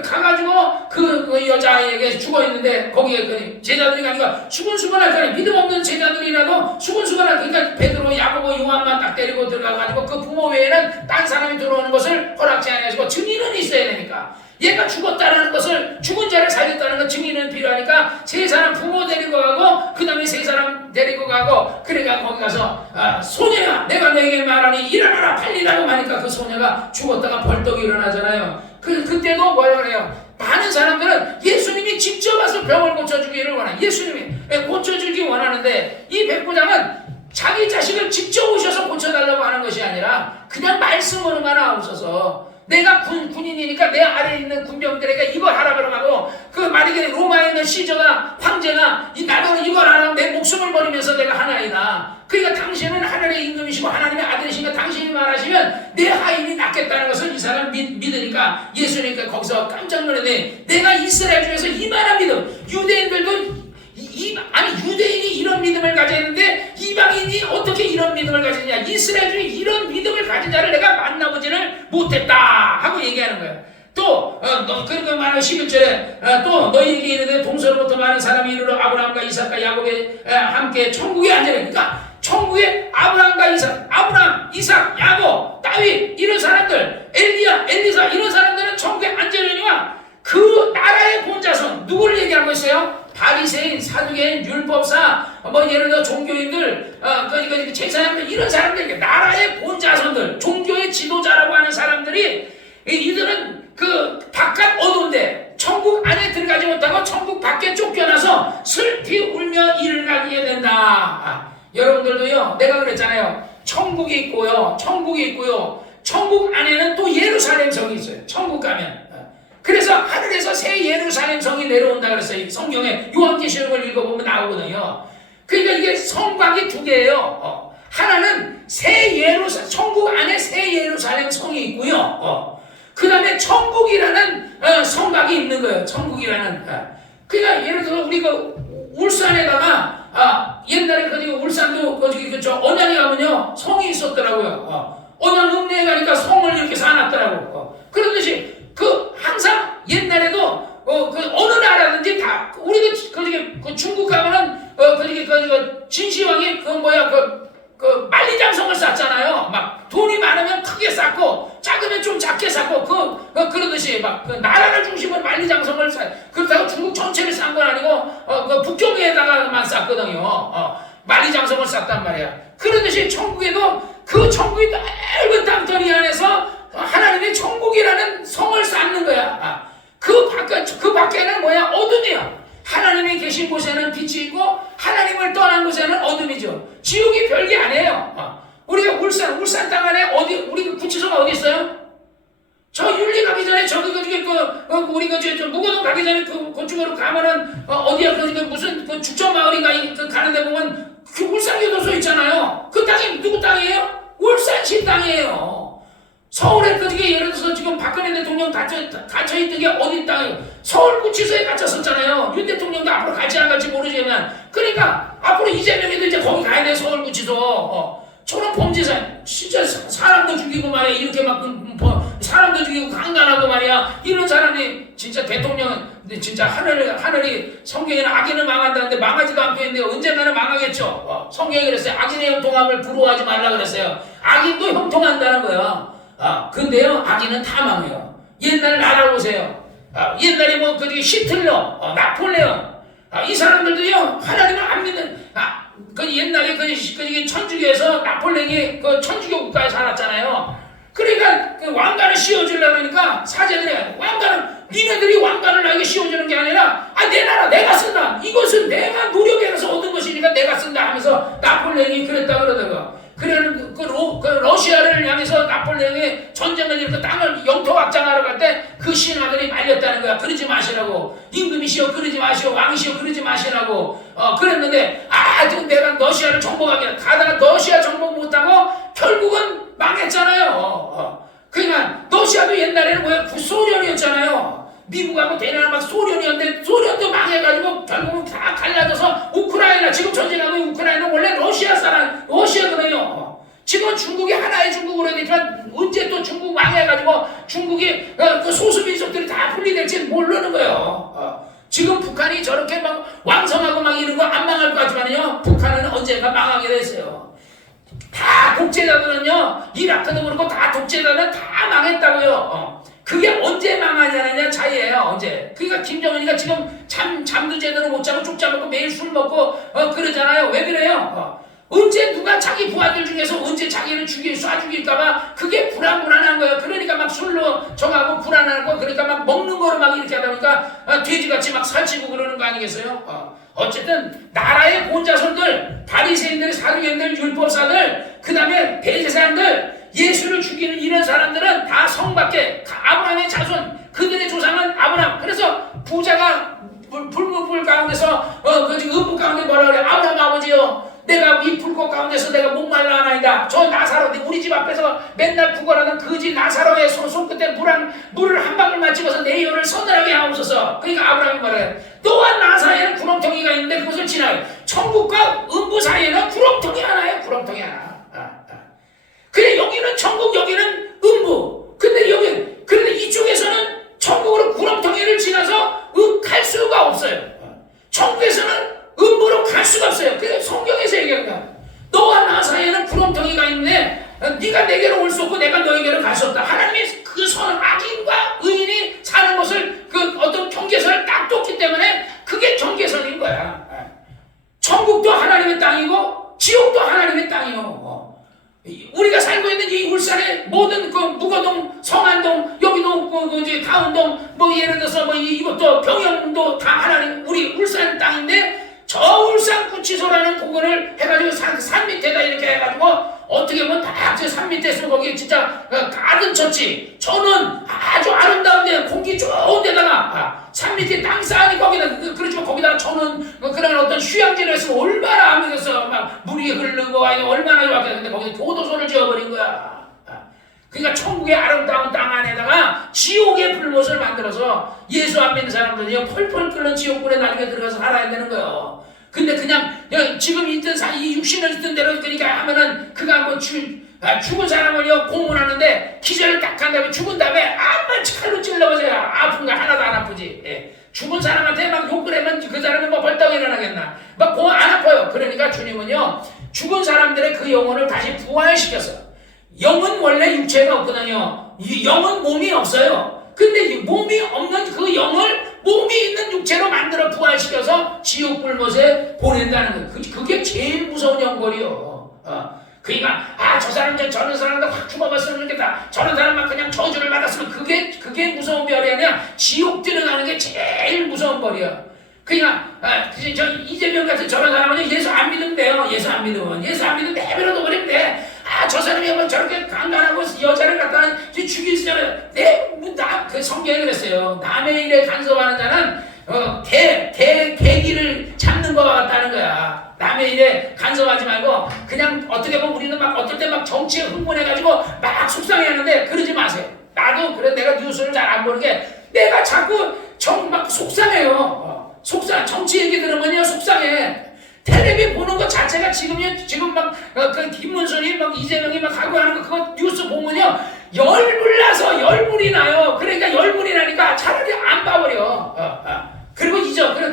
가가지고 그 여자에게 죽어 있는데 거기에 그 제자들이 가니까 수근수근할 거니, 믿음 없는 제자들이라도 수근수근할, 그러니까 베드로, 야고보, 요한만 딱 데리고 들어가가지고 그 부모 외에는 딴 사람이 들어오는 것을 허락지 않으시고 증인은 있어야 되니까. 얘가 죽었다는 것을, 죽은 자를 살렸다는 건 증인은 필요하니까 세 사람 부모 데리고 가고 그 다음에 세 사람 데리고 가고, 그러니까 거기 가서 소녀야 내가 너에게 말하니 일어나라 팔리라고 하니까 그 소녀가 죽었다가 벌떡 일어나잖아요. 그때도 뭐라 그래요? 많은 사람들은 예수님이 직접 와서 병을 고쳐주기를 원해. 예수님이 고쳐주기 원하는데, 이 백부장은 자기 자식을 직접 오셔서 고쳐달라고 하는 것이 아니라 그냥 말씀으로만 하옵소서. 내가 군인이니까 내 아래에 있는 군병들에게 이걸 하라 그러고, 만약에 로마에 있는 시저가, 황제가 나도 이걸 하라고 내 목숨을 버리면서 내가 하나이다. 그러니까 당신은 하늘의 임금이시고 하나님의 아들이시니까 당신이 말하시면 내 하인이 낫겠다는 것을 이 사람 믿으니까 예수님께 거기서 깜짝 놀랐네. 내가 이스라엘 중에서 이만한 믿음, 유대인들도 유대인이 이런 믿음을 가졌는데 이방인이 어떻게 이런 믿음을 가지냐, 이스라엘 중에 이런 믿음을 가진 자를 내가 만나보지를 못했다 하고 얘기하는 거예요. 또 그러니까 말하는 11절에 또 너희에게 이르되 동서로부터 많은 사람이 이르러 아브라함과 이삭과 야곱에 함께 천국에 앉으라. 그러니까 천국에 아브라함과 이삭, 야곱, 다윗 이런 사람들, 엘리야, 엘리사 이런 사람들은 천국에 앉으려니와 그 나라의 본자손, 누구를 얘기하고 있어요? 바리새인, 사두개인, 율법사, 예를 들어 종교인들, 제사장들 이런 사람들, 나라의 본자손들, 종교의 지도자라고 하는 사람들이, 이들은 그 바깥 어두운데 천국 안에 들어가지 못하고 천국 밖에 쫓겨나서 슬피 울며 이를 가게 된다. 여러분들도요, 내가 그랬잖아요. 천국이 있고요. 천국 안에는 또 예루살렘 성이 있어요. 천국 가면. 그래서 하늘에서 새 예루살렘 성이 내려온다 그랬어요. 성경에 요한계시록을 읽어보면 나오거든요. 그러니까 이게 성곽이 두 개예요. 하나는 천국 안에 새 예루살렘 성이 있고요. 그 다음에 천국이라는 성곽이 있는 거예요. 천국이라는. 그러니까 예를 들어 우리 울산에다가 옛날에 울산도 언양에 가면요 성이 있었더라고요. 언양 읍내에 가니까 성을 이렇게 쌓아놨더라고. 그러듯이 항상 옛날에도 어느 나라든지 다 우리도 중국 가면은 진시황이 만리장성을 쌓잖아요. 막 돈이 많으면 크게 쌓고 작으면 좀 작게 쌓고 그러듯이 나라를 중심으로 만리장성을 그렇다고 중국 전체를 쌓은 건 아니고 북경에다가만 쌓거든요. 만리장성을 쌓단 말이야. 그러듯이 천국에도 그 천국이 넓은 땅덩이 안에서 하나님의 천국이라는 성을 쌓는 거야. 그 밖에는 어둠이야. 하나님이 계신 곳에는 빛이 있고 하나님을 떠난 곳에는 어둠이죠. 지옥이 별게 아니에요. 우리가 울산 땅 안에 어디 우리 그 구치소가 어디 있어요? 저 윤리 가기 전에 저기 우리 저 무거동 가기 전에 그쪽으로 가면은 어디야 무슨 죽전 마을인가 가는데 보면 그 울산교도소 있잖아요. 그 땅이 누구 땅이에요? 울산시 땅이에요. 서울에 예를 들어서 지금 박근혜 대통령 갇혀있던 게 어디 땅이에요? 서울구치소에 갇혔었잖아요. 윤 대통령도 앞으로 갈지 안 갈지 모르지만 그러니까 앞으로 이재명이도 이제 거기 가야 돼. 서울구치소. 저런 범죄자 진짜 사람도 죽이고 말이야. 이렇게 막 사람도 죽이고 강간하고 말이야. 이런 사람이 진짜 대통령은 진짜 하늘이 성경에는 악인을 망한다는데 망하지도 않고 있는데 언젠가는 망하겠죠. 성경이 그랬어요. 악인의 형통함을 부러워하지 말라 그랬어요. 악인도 형통한다는 거야. 근데요 악인은 다 망해요. 옛날 나라 보세요. 옛날에 히틀러, 나폴레옹, 이 사람들도요 하나님을 안 믿는 그 옛날에 천주교에서 나폴레옹이 천주교 국가에 살았잖아요. 그러니까 왕관을 씌워주려고 그러니까 사제들이 니네들이 왕관을 나에게 씌워주는 게 아니라 내 나라 내가 쓴다. 이것은 내가 노력해서 얻은 것이니까 내가 쓴다 하면서 나폴레옹이 그랬다 그러더라고요. 그래는 러시아를 향해서 나폴레옹이 전쟁을 일으켜 땅을 영토 확장하러 갈 때 그 신하들이 말렸다는 거야. 그러지 마시라고. 임금이시여 그러지 마시오. 왕이시여 그러지 마시라고. 그랬는데 지금 내가 러시아를 정복하게 가다가 러시아 정복 못하고 결국은 망했잖아요. 그러니까 러시아도 옛날에는 뭐야 구소련이었잖아요. 미국하고 대단한 막 소련이었는데 소련도 망해가지고 결국은 다 갈라져서 우크라이나 지금 전쟁하고 우크라이나는 원래 러시아거든요. 지금 중국이 하나의 중국으로 되지만 언제 또 중국 망해가지고 중국이 그 소수민족들이 다 분리될지 모르는 거예요. 지금 북한이 저렇게 막 왕성하고 막 이런 거 안 망할 것 같지만요. 북한은 언젠가 망하게 됐어요. 다 독재자들은요. 이라크도 그렇고 다 독재자들은 다 망했다고요. 그게 언제 망하냐는 차이예요. 언제. 그러니까 김정은이가 지금 잠도 제대로 못 자고 쭉 자먹고 매일 술 먹고 그러잖아요. 왜 그래요? 언제 누가 자기 부하들 중에서 언제 자기를 쏴 죽일까봐 그게 불안한 거예요. 그러니까 막 술로 정하고 불안하고 그러니까 막 먹는 거로 막 이렇게 하다 보니까 돼지같이 막 살찌고 그러는 거 아니겠어요? 어쨌든 나라의 본자손들, 바리새인들, 사두개인들, 율법사들, 그 다음에 대제사장들, 예수를 죽이는 이런 사람들은 다 성밖에 아브라함의 자손, 그들의 조상은 아브라함. 그래서 부자가 불 가운데서 음부 가운데 뭐라 그래? 아브라함 아버지요. 내가 이 불꽃 가운데서 내가 목말라 하나이다. 저 나사로 우리 집 앞에서 맨날 구걸하던 그지 나사로의 손끝에 물을 한 방울만 찍어서 내 혀를 서늘하게 하옵소서. 그러니까 아브라함이 말해요. 너와 나 사이에는 구렁텅이가 있는데 그것을 지나요. 천국과 음부 사이에는 구렁텅이 하나예요. 구렁텅이 하나. 그래 여기는 천국 여기는 음부. 근데 이쪽에서는 천국으로 구렁텅이를 지나서 갈 수가 없어요. 천국에서는 음부로 갈 수가 없어요. 그래서 성경에서 얘기하는 거야. 너와 나 사이에는 구렁텅이가 있는데 네가 내게로 올 수 없고 내가 너에게로 갈 수 없다. 하나님의 그 선 악인과 의인이 사는 것을 어떤 경계선을 딱 뒀기 때문에 그게 경계선인 거야. 천국도 하나님의 땅이고 지옥도 하나님의 땅이요. 우리가 살고 있는 이 울산의 모든 무거동, 성안동, 여기도 가운동, 예를 들어서 이것도 병영도 다 하나님 우리 울산 땅인데 저 울산구치소라는 공간을 해가지고 산 밑에다 이렇게 해가지고 어떻게 보면 딱 산 밑에 있으면 거기 진짜 가든 쳤지. 저는 아주 아름다운 데 공기 좋은 데다가 산 밑에 땅 쌓으니 거기다 그렇지만 거기다가 저는 그런 어떤 휴양지를 했으면 얼마나 하면서 막 물이 흐르고 얼마나 좋았겠는데 근데 거기 교도소를 지어버린 거야. 그러니까 천국의 아름다운 땅 안에다가 지옥의 불못을 만들어서 예수 안 믿는 사람들이 펄펄 끓는 지옥불에 나중에 들어가서 살아야 되는 거예요. 근데 그냥 지금 있던 이 육신을 있던 대로 그러니까 하면은 그가 죽은 사람을 고문하는데 기절을 딱 한 다음에 죽은 다음에 암만 칼로 찔러보세요. 아픈 거 하나도 안 아프지. 죽은 사람한테 막 욕을 하면 그 사람은 벌떡 일어나겠나. 막 안 아파요. 그러니까 주님은요 죽은 사람들의 그 영혼을 다시 부활시켰어요. 영은 원래 육체가 없거든요. 영은 몸이 없어요. 근데 몸이 없는 그 영을 몸이 있는 육체로 만들어 부활시켜서 지옥 불못에 보낸다는 거. 그게 제일 무서운 연골이요. 그러니까 저 사람들 저런 사람들 확 죽어봤으면 좋겠다. 저런 사람만 그냥 저주를 받았으면 그게 무서운 별이 아니라 지옥 들어가는 게 제일 무서운 벌이야. 그러니까 저 이재명 같은 저런 사람은 예수 안 믿으면 돼요. 예수 안 믿으면 내버려둬 버리면 돼. 저 사람이 뭐 저렇게 강간하고 여자를 갖다 죽일 수 있잖아요. 그 성경에 그랬어요. 남의 일에 간섭하는 자는 계기를 잡는 것과 같다는 거야. 남의 일에 간섭하지 말고 그냥 어떻게 보면 우리는 막 어떨 때 막 정치에 흥분해가지고 막 속상해하는데 그러지 마세요. 나도 그래 내가 뉴스를 잘 안 보는 게 내가 자꾸 막 속상해요. 정치 얘기 들으면요 속상해. 텔레비 보는 것 자체가 지금 막 그 김문순이 막 이재명이 막 하고 하는 거 그거 뉴스 보면요 열불이 나요. 그러니까 열불이 나니까 차라리 안 봐버려. 그리고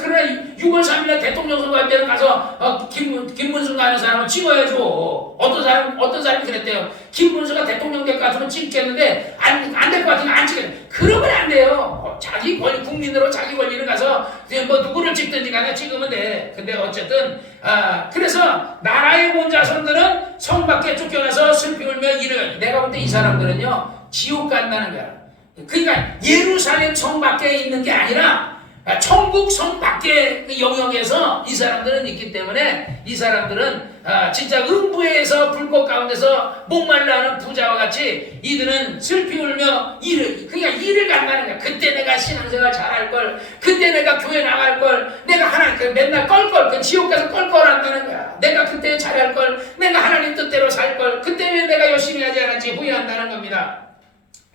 그러나 6월 3일날 대통령 선거할 때는 가서 김문수가 하는 사람은 찍어야죠. 어떤 사람이 그랬대요. 김문수가 대통령 될 것 같으면 찍겠는데 안 될 것 같으면 안 찍겠는데 그러면 안 돼요. 자기 권리 국민으로 자기 권리를 가서 뭐 누구를 찍든지 간에 찍으면 돼. 근데 어쨌든 그래서 나라의 본 자손들은 성 밖에 쫓겨나서 슬피 울며 이르. 내가 볼 때 이 사람들은요 지옥 간다는 거야. 그러니까 예루살렘 성 밖에 있는 게 아니라 천국 성 밖의 그 영역에서 이 사람들은 있기 때문에 이 사람들은 진짜 음부에서 불꽃 가운데서 목말라하는 부자와 같이 이들은 슬피 울며 그러니까 일을 간다는 거야. 그때 내가 신앙생활 잘할 걸, 그때 내가 교회 나갈 걸, 내가 하나님 맨날 껄껄 그 지옥 가서 껄껄한다는 거야. 내가 그때 잘할 걸, 내가 하나님 뜻대로 살 걸, 그때 왜 내가 열심히 하지 않았지 후회한다는 겁니다.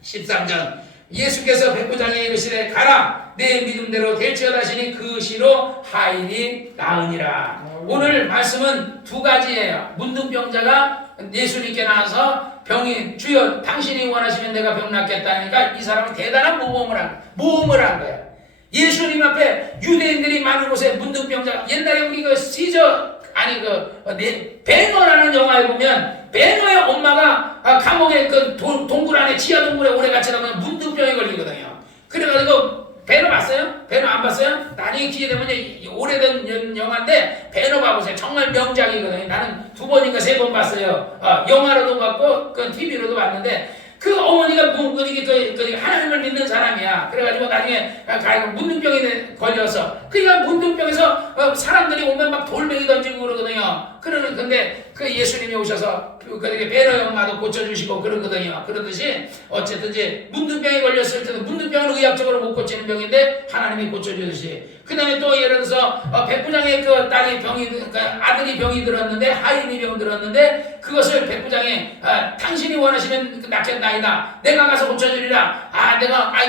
13절 예수께서 백부장에 이르시되 가라 내 믿음대로 될지어다 하시니 그 시로 하인이 나으니라. 오늘 말씀은 두 가지예요. 문둥병자가 예수님께 나와서 병이 주여 당신이 원하시면 내가 병 낫겠다 하니까 이 사람은 대단한 모험을 한 거야. 예수님 앞에 유대인들이 많은 곳에 문둥병자 옛날에 우리 배너라는 영화에 보면 배너의 엄마가 감옥에 그 동굴 안에 지하 동굴에 오래 갇히다 보면 문둥병에 걸리거든요. 그래가지고 배너 봤어요? 배너 안 봤어요? 나중에 기회 되면 오래된 영화인데 배너 봐보세요. 정말 명작이거든요. 나는 2번인가 3번 봤어요. 영화로도 봤고 그 TV로도 봤는데 그 어머니가 하나님을 믿는 사람이야. 그래가지고 나중에 문둥병에 걸려서 그러니까 문둥병에서 사람들이 오면 막 돌멩이 던지고 그러거든요. 근데 그 예수님이 오셔서 그렇게 배너 엄마도 고쳐주시고 그러거든요. 그러듯이 어쨌든 이제 문둥병에 걸렸을 때도 문둥병은 의학적으로 못 고치는 병인데 하나님이 고쳐주듯이 그 다음에 또 예를 들어서 백부장의 그 아들이 병이 들었는데 하인이 병 들었는데 그것을 백부장이 당신이 원하시면 낫겠나이다. 내가 가서 고쳐주리라.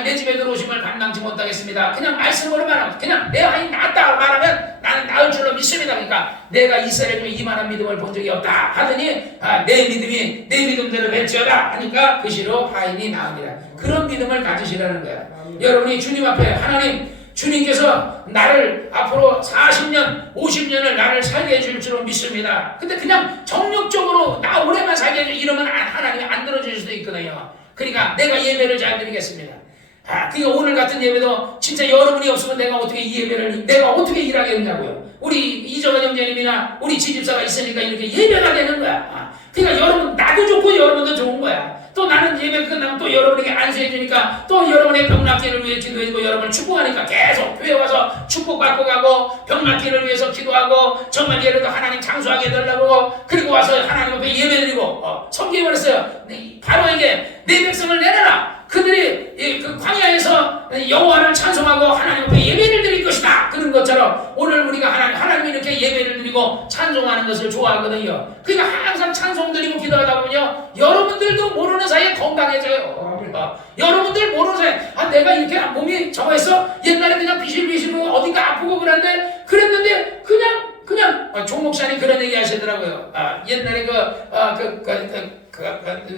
내 집에 들어오심을 감당치 못하겠습니다. 그냥 말씀으로 말하면 그냥 내 하인 낫다 말하면 나는 나을 줄로 믿습니다. 그러니까 내가 이스라엘 중에 이만한 믿음을 본 적이 없다 하더니 내 믿음대로 될지어다 하니까 그 시로 하인이 나으니라. 그런 믿음을 가지시라는 거야. 여러분이 주님 앞에 하나님 주님께서 나를 앞으로 40년, 50년을 나를 살게 해줄 줄로 믿습니다. 근데 그냥 정력적으로 나 오래만 살게 해줘 이러면 하나님이 안 들어줄 수도 있거든요. 그러니까 내가 예배를 잘 드리겠습니다. 그러니까 오늘 같은 예배도 진짜 여러분이 없으면 내가 어떻게 일하게 했냐고요. 우리 이정환 형제님이나 우리 지집사가 있으니까 이렇게 예배가 되는 거야. 그러니까 여러분 나도 좋고 여러분도 좋은 거야. 또 나는 예배 끝나면 또 여러분에게 안수해주니까 또 여러분의 병 낫기를 위해 기도해주고 여러분을 축복하니까 계속 교회 와서 축복받고 가고 병 낫기를 위해서 기도하고 정말 예를 들어 하나님 장수하게 해달라고 그리고 와서 하나님 앞에 예배드리고 성경이 말했어요. 바로 이게 내 백성을 내놔라. 그들이 그 광야에서 여호와를 찬송하고 하나님 앞에 예배를 드릴 것이다. 그런 것처럼 오늘 우리가 하나님 이렇게 예배를 드리고 찬송하는 것을 좋아하거든요. 그러니까 항상 찬송 드리고 기도하다 보면요 여러분들도 모르는 사이에 건강해져요. 여러분들 모르는 사이에 내가 이렇게 몸이 저거했어? 옛날에 그냥 비실비실하고 어딘가 아프고 그랬는데 그냥 조 목사님 그런 얘기 하시더라고요. 옛날에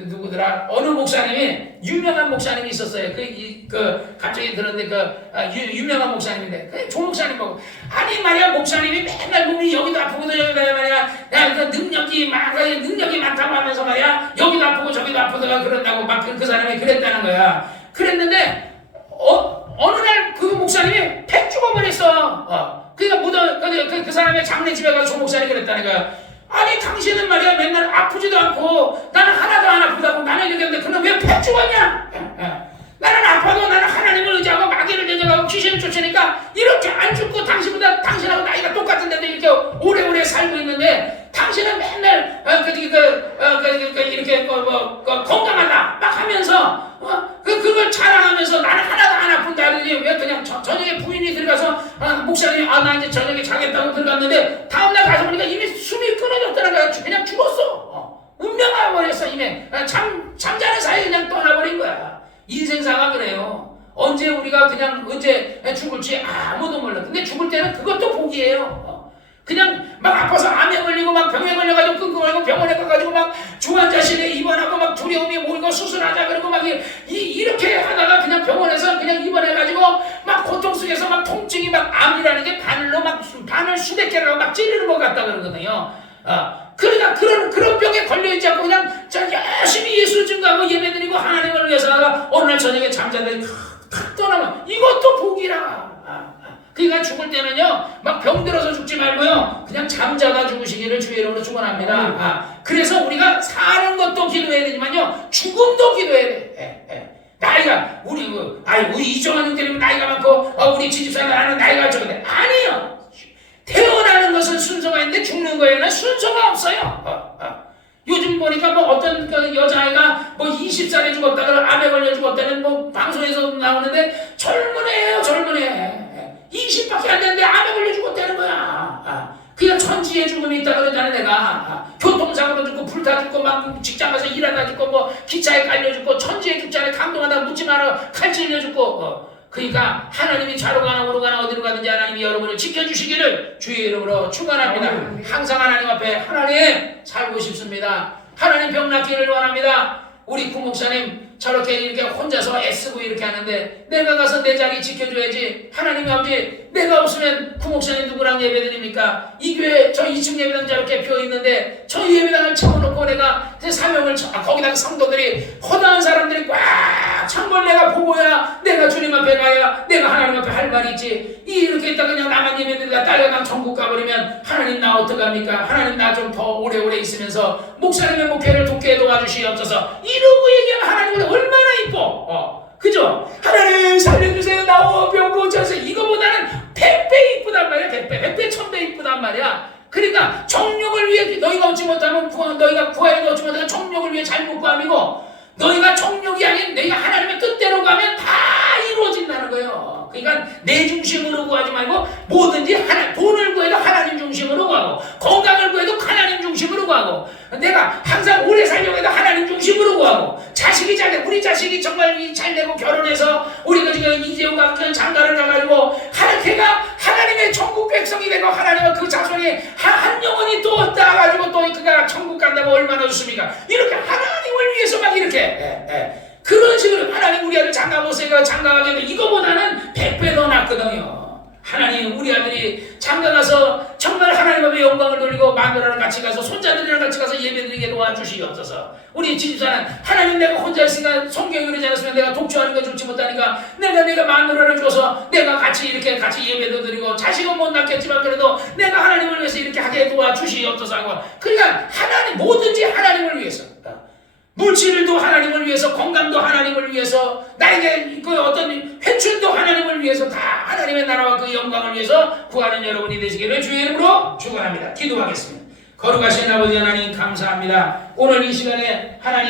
누구더라? 어느 목사님이 유명한 목사님이 있었어요. 갑자기 들었는데 유명한 목사님인데 조 목사님 보고 아니 말이야 목사님이 맨날 몸이 여기도 아프고 여기도 말이야 능력이 많다고 하면서 말이야 여기도 아프고 저기도 아프다가 그런다고 막 그 사람이 그랬다는 거야. 그랬는데 어느 날 그 목사님이 팩 죽어버렸어. 그러니까 그 사람의 장례 집에 가서 조 목사님이 그랬다는 거야. 아니 당신은 말이야 맨날 아프지도 않고 나는 하나도 안 아프다고 나는 이렇게 했는데 그럼 왜 팩 죽었냐? 나는 아파도 나는 하나님을 의지하고 마귀를 대적하고 귀신을 쫓으니까 이렇게 안 죽고 당신하고 나이가 똑같은데도 이렇게 오래오래 살고 있는데 당신은 맨날 이렇게 건강하다 막 하면서 그걸 자랑하면서 나는 하나도 안 아픈다더니 왜 그냥 저녁에 부인이 들어가서 목사님이 나 이제 저녁에 자겠다고 들어갔는데 다음날 가서 보니까 이미 숨이 끊어졌다는 거야. 그냥 죽었어. 운명화 버렸어. 이미 잠자는 사이에 그냥 떠나버린 거야. 인생사가 그래요. 언제 우리가 그냥 언제 죽을지 아무도 몰라. 근데 죽을 때는 그것도 복이에요. 그냥 막 아파서 암에 걸리고 막 병에 걸려가지고 끙끙거리고 병원에 가가지고 막 중환자실에 입원하고 막 두려움이 모이고 수술하자 그러고 막 이렇게 하다가 그냥 병원에서 그냥 입원해가지고 막 고통 속에서 막 통증이 막 암이라는 게 바늘로 막 바늘 수백 개를 막 찌르는 것 같다 그러거든요. 그러니까 그런 병에 걸려있지 않고 그냥 열심히 예수 증거하고 예배드리고 하나님을 위해서 하다가 어느 날 저녁에 잠자더니 탁 떠나면 이것도 복이라. 그러니까 죽을 때는요 막 병들어서 죽지 말고요 그냥 잠자다 죽으시기를 주의 이름으로 축원합니다. 그래서 우리가 사는 것도 기도해야 되지만요 죽음도 기도해야 돼. 나이가 우리 이종환 형제님은 나이가 많고 우리 지집사는 나는 나이가 적은데 아니에요. 태어나는 것은 순서가 있는데 죽는 거에는 순서가 없어요. 요즘 보니까 뭐 어떤 여자아이가 뭐 20살에 죽었다가 암에 걸려 죽었다는 뭐 방송에서 나오는데 젊은 애예요. 젊은 애 20밖에 안 됐는데 암에 걸려 죽었다는 거야. 그냥 천지의 죽음이 있다 그러잖아. 내가 교통사고로 죽고 불타 죽고 막 직장 가서 일하다 죽고 뭐 기차에 깔려 죽고 천지의 죽자에 감동하다 묻지 마라 칼 찔려 죽고 그러니까 하나님이 좌로 가나 우로 가나 어디로 가든지 하나님이 여러분을 지켜주시기를 주의 이름으로 축원합니다. 항상 하나님 앞에 하나님 살고 싶습니다. 하나님 병 낫기를 원합니다. 우리 구목사님 저렇게 이렇게 혼자서 애쓰고 이렇게 하는데 내가 가서 내 자리 지켜줘야지. 하나님 아버지 내가 없으면 구목사님 누구랑 예배드립니까? 이 교회 저 2층 예배당 저렇게 비어있는데 저 예배당을 채워놓고 내가 제 사명을 거기다가 성도들이 허다한 사람들이 꽉 찬 걸 내가 보고야 내가 주님 앞에 가야 내가 하나님 앞에 할 말이 있지. 이렇게 있다 그냥 나만 예배드리다 딸려가 천국 가버리면 하나님 나 어떡합니까? 하나님 나 좀 더 오래오래 있으면서 목사님의 목회를 돕게 도와주시옵소서. 이러고 얘기하면 하나님은 얼마나 이뻐. 그죠? 하나님 살려주세요. 나 병 고쳐주세요. 이거보다는 100배 이쁘단 말이야. 100배 1000배 이쁘단 말이야. 그러니까 정욕을 위해 너희가 얻지 못하면 너희가 구하여도 얻지 못하면 정욕을 위해 잘못 구함이고 너희가 정욕이 아닌 너희가 하나님의 뜻대로 가면 다 이루어진다는 거예요. 그러니까 내 중심으로 구하지 말고 뭐든지 돈을 구해도 하나님 중심으로 구하고 건강을 구해도 하나님 중심으로 구하고 내가 항상 오래 살려고 해도 하나님 중심으로 구하고 우리 자식이 정말 잘 되고 결혼해서 우리가 지금 이재호가 장가를 가가지고 걔가 하나님의 천국 백성이 되고 하나님의 그 자손이 한 영혼이 또 나가지고 또 그가 천국 간다고 얼마나 좋습니까? 이렇게 하나님을 위해서 막 이렇게 그런 식으로 하나님 우리 아들 장가보세요. 장가가게 돼 이거보다는 100배 더 낫거든요. 하나님 우리 아들이 장가가서 정말 하나님 앞에 영광을 돌리고 마누라랑 같이 가서 손자들이랑 같이 가서 예배드리게 도와주시옵소서. 우리 집사는 하나님 내가 혼자 있으니까 성경이 그러지 않았으면 내가 독주하는 거 좋지 못하니까 내가 마누라를 줘서 내가 같이 이렇게 같이 예배도 드리고 자식은 못 낳겠지만 그래도 내가 하나님을 위해서 이렇게 하게 도와주시옵소서 하고 그러니까 하나님 뭐든지 하나님을 위해서 물질도 하나님을 위해서 건강도 하나님을 위해서 나에게 그 어떤 회춘도 하나님을 위해서 다 하나님의 나라와 그 영광을 위해서 구하는 여러분이 되시기를 주의 이름으로 축원합니다. 기도하겠습니다. 거룩하신 아버지 하나님 감사합니다. 오늘 이 시간에 하나님